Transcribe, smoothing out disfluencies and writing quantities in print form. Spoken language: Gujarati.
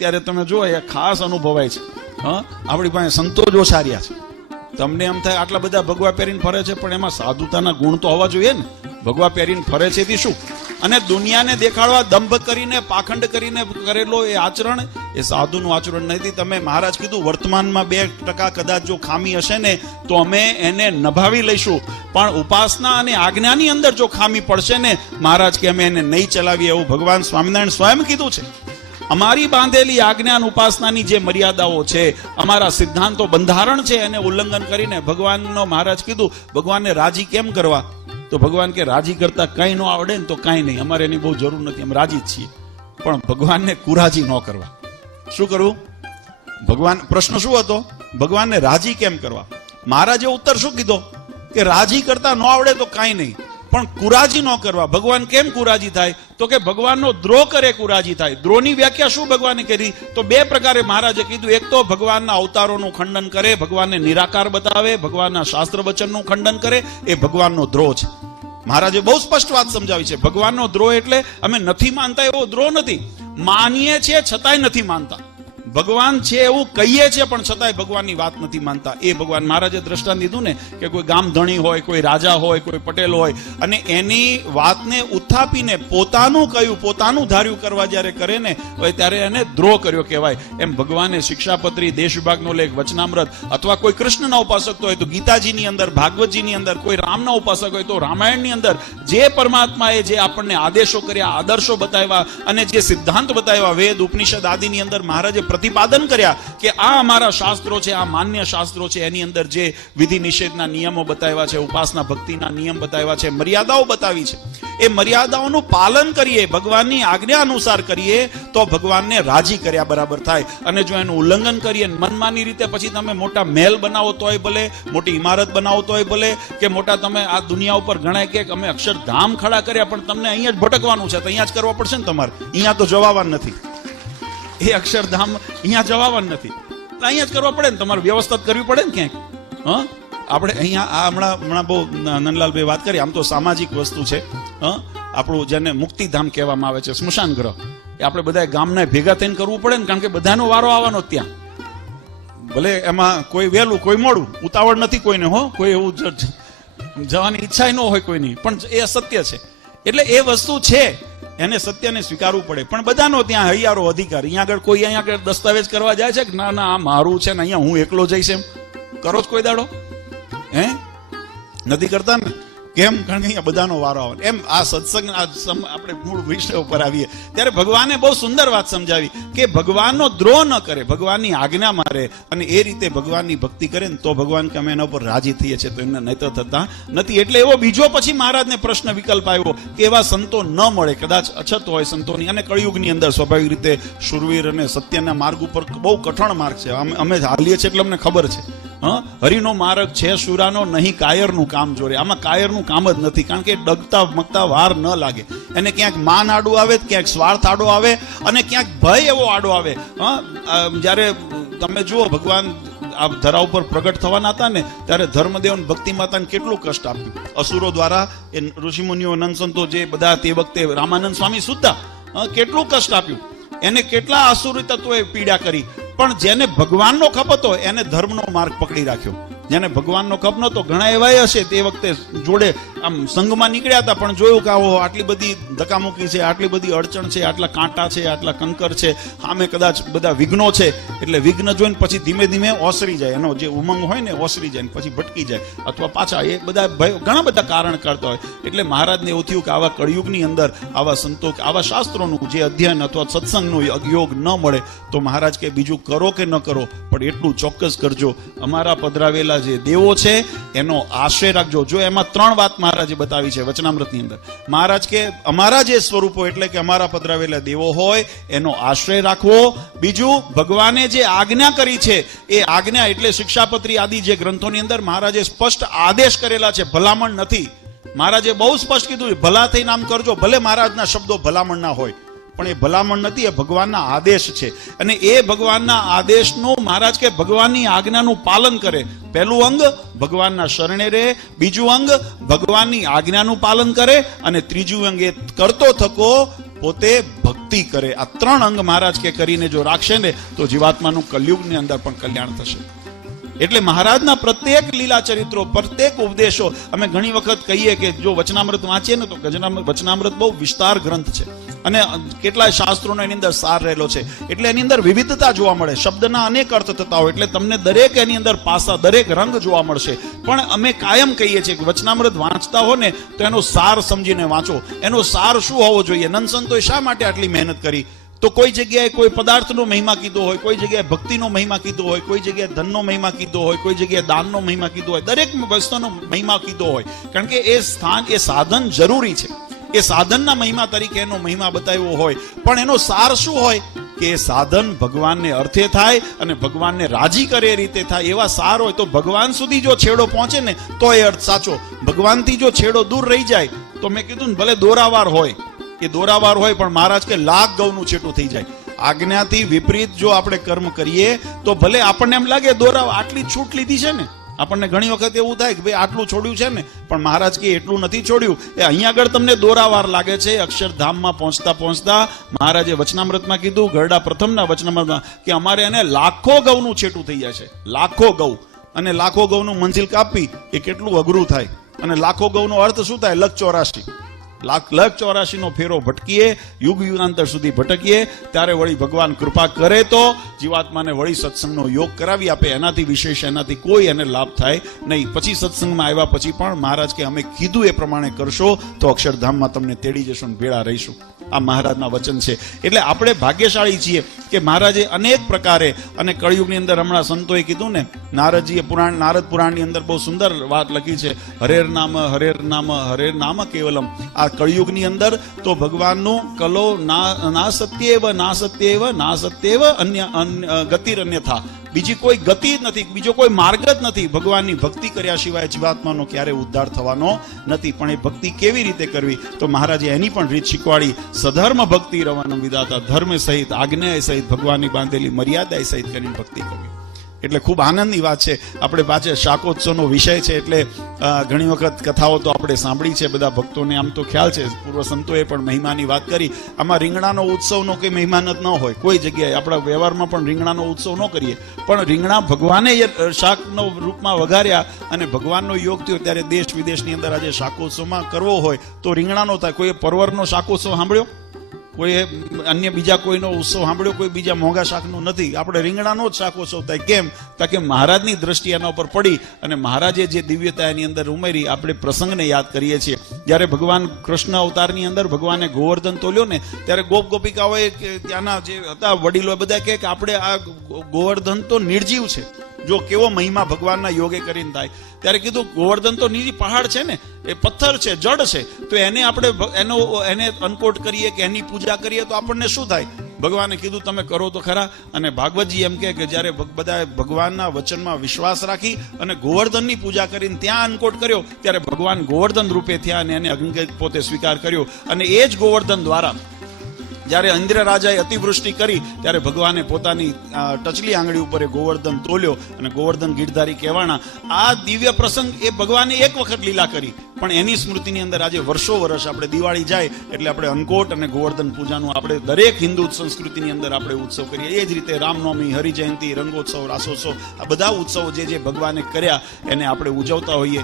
ત્યારે તમે જો એ ખાસ અનુભવાય છે. આપણી પાસે સંતો જ ઓછા રહ્યા છે. તમને એમ થાય આટલા બધા ભગવા પહેરીને ફરે છે, પણ એમાં સાધુતાના ગુણ તો હોવા જોઈએ ને. ભગવા પહેરીને ફરે છે તે શું? અને દુનિયાને દેખાડવા દંભ કરીને પાખંડ કરીને કરેલો એ આચરણ એ સાધુનું આચરણ નથી. તમે મહારાજ કીધું વર્તમાનમાં 2% કદાચ જો ખામી હશે ને તો અમે એને નભાવી લઈશું, પણ ઉપાસના અને આજ્ઞાની અંદર જો ખામી પડશે ને મહારાજ કે અમે એને નહીં ચલાવીએ, એવું ભગવાન સ્વામિનારાયણ સ્વયં કીધું છે. અમારી બાંધેલી આજ્ઞાન ઉપાસનાની જે મર્યાદાઓ છે, અમારા સિદ્ધાંતો બંધારણ છે, એને ઉલ્લંઘન કરીને ભગવાનનો મહારાજ કીધું ભગવાનને રાજી કેમ કરવા? તો ભગવાન કે રાજી કરતા કઈ ન આવડે ને તો કઈ નહીં, અમારે એની બહુ જરૂર નથી, અમે રાજી જ છીએ. પણ ભગવાનને કુરાજી ન કરવા. શું કરવું? ભગવાન પ્રશ્ન શું હતો? ભગવાનને રાજી કેમ કરવા? મહારાજે ઉત્તર શું કીધો કે રાજી કરતા ન આવડે તો કઈ નહીં, પણ કુરાજી ન કરવા. ભગવાન કેમ કુરાજી થાય? તો કે ભગવાનનો દ્રોહ કરે કુરાજી થાય. દ્રોહની વ્યાખ્યા શું ભગવાને કરી? તો 2 પ્રકારે મહારાજે કીધું. એક તો ભગવાનના અવતારોનું ખંડન કરે, ભગવાનને નિરાકાર બતાવે, ભગવાનના શાસ્ત્ર વચનનું ખંડન કરે, એ ભગવાનનો દ્રોહ છે. મહારાજે બહુ સ્પષ્ટ વાત સમજાવી છે. ભગવાનનો દ્રોહ એટલે અમે નથી માનતા એવો દ્રોહ નથી, માનીએ છીએ છતાંય નથી માનતા. ભગવાન છે એવું કહીએ છીએ પણ છતાંય ભગવાનની વાત નથી માનતા. એ ભગવાન મહારાજે દ્રષ્ટાંત દીધું ને કે કોઈ ગામ ધણી હોય, કોઈ રાજા હોય, કોઈ પટેલ હોય, અને એની વાતને ઉત્થાપીને પોતાનું કહ્યું, પોતાનું ધાર્યું કરવા જ્યારે કરે ને ત્યારે એને દ્રોહ કર્યો કહેવાય. એમ ભગવાને શિક્ષાપત્રી, દેશ વિભાગનો લેખ, વચનામૃત, અથવા કોઈ કૃષ્ણના ઉપાસક હોય તો ગીતાજીની અંદર, ભાગવતજીની અંદર, કોઈ રામના ઉપાસક હોય તો રામાયણની અંદર જે પરમાત્માએ જે આપણને આદેશો કર્યા, આદર્શો બતાવ્યા અને જે સિદ્ધાંત બતાવ્યા, વેદ, ઉપનિષદ આદિની અંદર મહારાજે પ્રતિપાદન કર્યા કે આ અમારા શાસ્ત્રો છે, આ માન્ય શાસ્ત્રો છે, એની અંદર જે વિધિ નિષેધના નિયમો બતાવ્યા છે, ઉપાસના ભક્તિના નિયમ બતાવ્યા છે, મર્યાદાઓ બતાવી છે, એ મર્યાદાઓનું પાલન કરીએ, ભગવાનની આજ્ઞા અનુસાર કરીએ તો ભગવાનને રાજી કર્યા બરાબર થાય. અને જો એનું ઉલ્લંઘન કરીએ, મનમાની રીતે પછી તમે મોટા મહેલ બનાવો તોય ભલે, મોટી ઇમારત બનાવો તોય ભલે, કે મોટા તમે આ દુનિયા ઉપર ગણાય કે અમે અક્ષરધામ ખડા કર્યા, પણ તમને અહીંયા જ ભટકવાનું છે તો અહીંયા જ કરવા પડશે ને તમારે. અહીંયા તો જવાવાનું નથી. એ અક્ષરધામ અહીંયા જવાવાનું નથી, અહીંયા જ કરવા પડે ને, તમારે વ્યવસ્થા કરવી પડે ને ક્યાંક. આપણે અહીંયા હમણાં બહુ નંદલાલભાઈ વાત કરી, આમ તો સામાજિક વસ્તુ છે. આપણું જેને મુક્તિધામ કહેવામાં આવે છે, સ્મશાન ગ્રહ, એ આપણે બધા ગામના ભેગા થઈને કરવું પડે ને, કારણ કે બધાનો વારો આવવાનો ત્યાં. ભલે એમાં કોઈ વહેલું કોઈ મોડું, ઉતાવળ નથી કોઈને, કોઈ એવું જવાની ઈચ્છા ન હોય કોઈની, પણ એ સત્ય છે. એટલે એ વસ્તુ છે, એને સત્યને સ્વીકારવું પડે. પણ બધાનો ત્યાં હૈયારો અધિકાર. અહીંયા આગળ કોઈ અહીંયા આગળ દસ્તાવેજ કરવા જાય છે કે ના ના આ મારું છે ને અહીંયા હું એકલો જઈશ, એમ કરો જ કોઈ દાડો? નથી કરતા ને. કેમ? કારણ કે અહીંયા બધાનો વારો આવે. એમ આ સત્સંગ, આપણે મૂળ વિષય ઉપર આવીએ ત્યારે ભગવાને બહુ સુંદર વાત સમજાવી કે ભગવાનનો દ્રોહ ન કરે, ભગવાનની આજ્ઞા મારે અને એ રીતે ભગવાનની ભક્તિ કરે ને તો ભગવાન કે અમે એના ઉપર રાજી થઈએ છીએ, તો એમને નહીં તો થતા નથી. એટલે એવો બીજો પછી મહારાજને પ્રશ્ન વિકલ્પ આવ્યો કે એવા સંતો ન મળે, કદાચ અછત હોય સંતોની, અને કળિયુગની અંદર સ્વાભાવિક રીતે શુરવીર અને સત્યના માર્ગ ઉપર બહુ કઠણ માર્ગ છે. અમે હાલીએ છીએ એટલે અમને ખબર છે. હરિનો માર્ગ છે સુરાનો, નહીં કાયરનું કામ જોરે. આમાં કાયરનું કામ જ નથી, કારણ કે ડગતા મગતા વાર ન લાગે. એને ક્યાંક માન આડું આવે, ક્યાંક સ્વાર્થ આડો આવે, અને ક્યાંક ભય એવો આડો આવે. જ્યારે તમે જુઓ ભગવાન આ ધરા ઉપર પ્રગટ થવાના હતા ને ત્યારે ધર્મદેવ ભક્તિ માતાને કેટલું કષ્ટ આપ્યું અસુરો દ્વારા. એ ઋષિમુનિઓ, નંદસંતો જે બધા તે વખતે રામાનંદ સ્વામી સુદ્ધા કેટલું કષ્ટ આપ્યું એને, કેટલા આસુરી તત્વોએ પીડા કરી. પણ જેને ભગવાનનો ખપ હતો એને ધર્મનો માર્ગ પકડી રાખ્યો. જેને ભગવાનનો ખપ નહોતો, ઘણા એવા હશે તે વખતે જોડે આમ સંઘમાં નીકળ્યા હતા, પણ જોયું કે આવો આટલી બધી ધક્કામુક્કી છે, આટલી બધી અડચણ છે, આટલા કાંટા છે, આટલા કંકર છે, સામે કદાચ બધા વિઘ્નો છે, એટલે વિઘ્ન જોઈને પછી ધીમે ધીમે ઓસરી જાય, એનો જે ઉમંગ હોય ને ઓસરી જાય, પછી ભટકી જાય અથવા પાછા. એ બધા ઘણા બધા કારણ કરતા હોય. એટલે મહારાજને એવું થયું કે આવા કળિયુગની અંદર આવા સંતો, આવા શાસ્ત્રોનું જે અધ્યયન અથવા સત્સંગનું યોગ ન મળે તો મહારાજ કે બીજું કરો કે ન કરો, પણ એટલું ચોક્કસ કરજો, અમારા પધરાવેલા જે દેવો છે એનો આશ્રય રાખજો. જો એમાં 3 વાત મહારાજે બતાવી છે વચનામૃતની અંદર. મહારાજ કે અમારા જે સ્વરૂપો એટલે કે અમારા પધરાવેલા દેવો હોય એનો આશ્રય રાખવો. બીજું, ભગવાને જે આજ્ઞા કરી છે એ આજ્ઞા એટલે શિક્ષાપત્રી આદિ જે ગ્રંથોની અંદર મહારાજે સ્પષ્ટ આદેશ કરેલા છે, ભલામણ નથી. મહારાજે બહુ સ્પષ્ટ કીધું છે ભલા થઈને આમ કરજો. ભલે મહારાજના શબ્દો ભલામણ ના હોય, પણ એ ભલામણ નથી, એ ભગવાનના આદેશ છે. અને એ ભગવાનના આદેશનું મહારાજ કે ભગવાનની આજ્ઞાનું પાલન કરે. પહેલું અંગ ભગવાનના શરણે રહે, બીજું અંગ ભગવાનની આજ્ઞાનું પાલન કરે, અને ત્રીજું અંગ એ કરતો થકો પોતે ભક્તિ કરે. આ 3 અંગ મહારાજ કે કરીને જો રાખશે ને તો જીવાત્માનું કલયુગની અંદર પણ કલ્યાણ થશે. એટલે મહારાજના પ્રત્યેક લીલા ચરિત્રો, પ્રત્યેક ઉપદેશો, અમે ઘણી વખત કહીએ કે જો વચનામૃત વાંચીએ ને તો વચનામૃત બહુ વિસ્તાર ગ્રંથ છે અને કેટલાય શાસ્ત્રોનો એની અંદર સાર રહેલો છે. એટલે એની અંદર વિવિધતા જોવા મળે, શબ્દના અનેક અર્થ થતા હોય, એટલે તમને દરેક એની અંદર પાસા, દરેક રંગ જોવા મળશે. પણ અમે કાયમ કહીએ છીએ કે વચનામૃત વાંચતા હો ને તો એનો સાર સમજીને વાંચો. એનો સાર શું હોવો જોઈએ? નંદસંતોએ શા માટે આટલી મહેનત કરી? તો કોઈ જગ્યાએ કોઈ પદાર્થનો મહિમા કીધો હોય, કોઈ જગ્યાએ ભક્તિનો મહિમા કીધો હોય, કોઈ જગ્યાએ ધનનો મહિમા કીધો હોય, કોઈ જગ્યાએ દાનનો મહિમા કીધો હોય, દરેક વસ્તુનો મહિમા કીધો હોય. કારણ કે એ સ્થાન, એ સાધન જરૂરી છે. એ સાધનના મહિમા તરીકે એનો મહિમા બતાવ્યો હોય. પણ એનો સાર શું હોય? કે એ સાધન ભગવાનને અર્થે થાય અને ભગવાનને રાજી કરે એ રીતે થાય. એવા સાર હોય તો ભગવાન સુધી જો છેડો પહોંચે ને તો એ અર્થ સાચો. ભગવાનથી જો છેડો દૂર રહી જાય તો મેં કીધું ને, ભલે દોરાવાર હોય, એ દોરાવાર હોય, પણ મહારાજ કે લાખ ગૌનું છેટું થઈ જાય. આજ્ઞાથી વિપરીત જો આપણે કર્મ કરીએ તો ભલે આપણને એમ લાગે દોરા આટલી છૂટ લીધી છે ને, આપણને ઘણી વખત એવું થાય કે ભાઈ આટલું છોડ્યું છે ને, પણ મહારાજ કે એટલું નથી છોડ્યું. એ અહીંયા આગળ તમને દોરાવાર લાગે છે. અક્ષરધામમાં પહોંચતા પહોંચતા મહારાજે વચનામૃતમાં કીધું, ગરડા પ્રથમના વચનામૃતમાં, કે અમારે એને લાખો ગૌનું છેટું થઈ જાય છે. લાખો ગૌ, અને લાખો ગૌનું મંજિલ કાપી એ કેટલું અઘરું થાય. અને લાખો ગૌનો અર્થ શું થાય? લખ 84. લાખ 84 નો ફેરો ભટકીએ, યુગ યુગાંતર સુધી ભટકીએ, ત્યારે વળી ભગવાન કૃપા કરે તો જીવાત્માને વળી સત્સંગનો યોગ કરાવી આપે. એનાથી વિશેષ એનાથી કોઈ એને લાભ થાય નહીં. પછી સત્સંગમાં આવ્યા પછી પણ મહારાજ કે અમે કીધું એ પ્રમાણે કરશો તો અક્ષરધામમાં તમને તેડી જશો ને ભેળા રહીશું. આ મહારાજના વચન છે. એટલે આપણે ભાગ્યશાળી છીએ કે મહારાજે અનેક પ્રકારે, અને કળિયુગની અંદર હમણાં સંતોએ કીધું ને, નારદજીએ પુરાણ, નારદ પુરાણની અંદર બહુ સુંદર વાત લખી છે, હરેર નામ હરેર નામ હરેર નામ કેવલમ. આ કળિયુગની અંદર તો ભગવાનનું કલો ના સત્યેવ ના સત્યેવ ના સત્યેવ અન્ય ગતિર અન્યથા, બીજી કોઈ ગતિ જ નથી, બીજો કોઈ માર્ગ જ નથી. ભગવાનની ભક્તિ કર્યા સિવાય જીવાત્માનો ક્યારે ઉદ્ધાર થવાનો નથી. પણ એ ભક્તિ કેવી રીતે કરવી? તો મહારાજે એની પણ રીત શીખવાડી. સધર્મ ભક્તિ રવાનમ વિધાતા, ધર્મ સહિત, આજ્ઞા સહિત, ભગવાનની બાંધેલી મર્યાદા સહિત કરીને ભક્તિ કરવી. એટલે ખૂબ આનંદની વાત છે. આપણે પાછે શાકોત્સવનો વિષય છે એટલે ઘણી વખત કથાઓ તો આપણે સાંભળી છે. બધા ભક્તોને આમ તો ખ્યાલ છે, પૂર્વ સંતોએ પણ મહિમાની વાત કરી. આમાં રીંગણાનો ઉત્સવનો કંઈ મહિમાન જ ન હોય કોઈ જગ્યાએ. આપણા વ્યવહારમાં પણ રીંગણાનો ઉત્સવ ન કરીએ, પણ રીંગણા ભગવાને શાકનો રૂપમાં વઘાર્યા અને ભગવાનનો યોગ થયો ત્યારે દેશ વિદેશની અંદર આજે શાકોત્સવમાં કરવો હોય તો રીંગણાનો થાય. કોઈએ પરવરનો શાકોત્સવ સાંભળ્યો? કોઈ અન્ય બીજા કોઈનો ઉત્સવ સાંભળ્યો? કોઈ બીજા મોંઘા શાકનો નથી. આપણે રીંગણાનો જ શાકોત્સવ થાય. કેમ? કારણ કે મહારાજની દ્રષ્ટિ એના ઉપર પડી અને મહારાજે જે દિવ્યતા એની અંદર ઉમેરી. આપણે પ્રસંગને યાદ કરીએ છીએ. જ્યારે ભગવાન કૃષ્ણ અવતારની અંદર ભગવાને ગોવર્ધન તોલ્યો ને, ત્યારે ગોપ ગોપિકાઓએ, ત્યાંના જે હતા વડીલો, બધા કહે કે આપણે આ ગોવર્ધન તો નિર્જીવ છે, જો કેવો મહિમા ભગવાનના યોગે કરીને થાય. ત્યારે કીધું ગોવર્ધન તો નિર્જીવ પહાડ છે ને, એ પથ્થર છે, જડ છે, તો એને આપણે એને અનકોટ કરીએ કે એની પૂજા કરીએ તો આપણને શું થાય? ભગવાને કીધું તમે કરો તો ખરા. અને ભાગવતજી એમ કે જ્યારે બધા ભગવાનના વચનમાં વિશ્વાસ રાખી અને ગોવર્ધનની પૂજા કરીને ત્યાં અનકોટ કર્યો, ત્યારે ભગવાન ગોવર્ધન રૂપે થયા અને એને અગ્નિ પોતે સ્વીકાર કર્યો. અને એ જ ગોવર્ધન દ્વારા જ્યારે ઇન્દ્ર રાજાએ અતિવૃષ્ટિ કરી ત્યારે ભગવાને પોતાની ટચલી આંગળી ઉપર એ ગોવર્ધન તોલ્યો અને ગોવર્ધન ગીરધારી કહેવાના. આ દિવ્ય પ્રસંગ એ ભગવાને એક વખત લીલા કરી, પણ એની સ્મૃતિની અંદર આજે વર્ષો વર્ષ આપણે દિવાળી જાય એટલે આપણે અન્નકોટ અને ગોવર્ધન પૂજાનું આપણે દરેક હિન્દુ સંસ્કૃતિની અંદર આપણે ઉત્સવ કરીએ. એ જ રીતે રામનવમી, હરિજયંતિ, રંગોત્સવ, રાસોત્સવ, આ બધા ઉત્સવો જે ભગવાને કર્યા એને આપણે ઉજવતા હોઈએ.